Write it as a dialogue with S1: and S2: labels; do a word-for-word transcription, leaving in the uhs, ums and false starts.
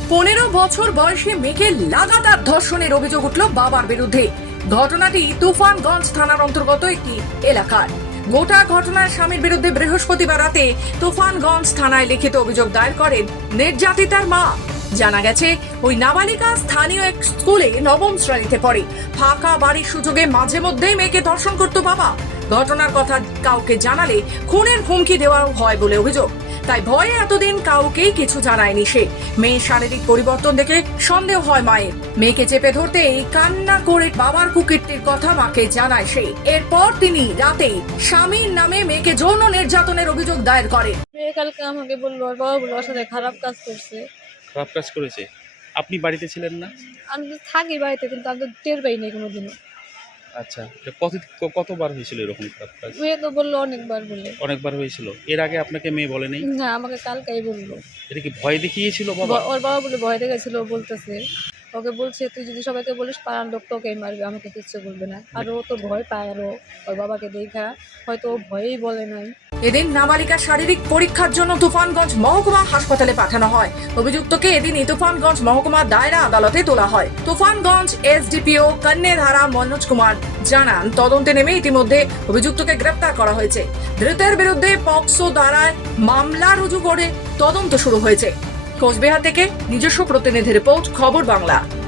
S1: পনেরো বছর বয়সী মেয়েকে লাগাতার ধর্ষণের অভিযোগ উঠল বাবার বিরুদ্ধে। ঘটনাটি তুফানগঞ্জ থানার অন্তর্গত একটি এলাকার। গোটা ঘটনার স্বামীর বিরুদ্ধে বৃহস্পতিবার রাতে তুফানগঞ্জ থানায় লিখিত অভিযোগ দায়ের করেন নির্যাতিতার মা। জানা গেছে, ওই নাবালিকা স্থানীয় এক স্কুলে নবম শ্রেণীতে পড়ে। ফাঁকা বাড়ির সুযোগে মাঝে মধ্যেই মেয়েকে ধর্ষণ করত বাবা। ঘটনার কথা কাউকে জানালে খুনের হুমকি দেওয়া হয় বলে অভিযোগ। তাই ভয়ে এতদিন কাউকেই কিছু জানায়নি সে। মেয়ের শারীরিক পরিবর্তন দেখে সন্দেহ হয় মায়ের। মেয়েকে চেপে ধরতে কান্না করে বাবার কুকীর্তির কথা মাকে জানায় সে। এরপর তিনি রাতে স্বামীর নামে মেয়েকে যৌন নির্যাতনের অভিযোগ দায়ের করে।
S2: মেয়ে কালকে আমাকে বললো আর বাবা বললো ওর সাথে খারাপ কাজ করছে।
S3: খারাপ কাজ করেছে? আপনি বাড়িতে ছিলেন না?
S2: আমি তো থাকি বাড়িতে, কিন্তু আমি তো টের পাই নাই কোনোদিনও।
S3: আচ্ছা, এটা কত কতবার হয়েছিল এরকম খারাপ কাজ?
S2: মেয়ে তো বললো অনেকবার বলে।
S3: অনেকবার হয়েছিল। এর আগে আপনাকে মেয়ে বলে নাই?
S2: না, আমাকে কালকেই বললো।
S3: এটা কি ভয় দেখিয়েছিল বাবা?
S2: ব- ওর বাবা বলে ভয় দেখেছিল, বলতেছে ওকে বলছে তুই যদি সবাইকে বলিস পাড়ার লোক তোকেই মারবে, আমাকে কিচ্ছু বলবে না। আর ও তো ভয় পায়, আরও ওর বাবাকে দেখা হয়তো ও ভয়েই বলে নাই।
S1: এদিন নাবালিকার শারীরিক পরীক্ষার জন্য তুফানগঞ্জ মহকুমা হাসপাতালে পাঠানো হয়। অভিযুক্তকে এদিনই তুফানগঞ্জ মহকুমা দায়রা আদালতে তোলা হয়। তুফানগঞ্জ এসডিপিও কন্যাধারা মনোজ কুমার জানান, তদন্তে নেমে ইতিমধ্যে অভিযুক্তকে গ্রেফতার করা হয়েছে। ধৃতের বিরুদ্ধে পক্সো ধারায় মামলা রুজু করে তদন্ত শুরু হয়েছে। কোচবিহার থেকে নিজস্ব প্রতিনিধি রিপোর্ট, খবর বাংলা।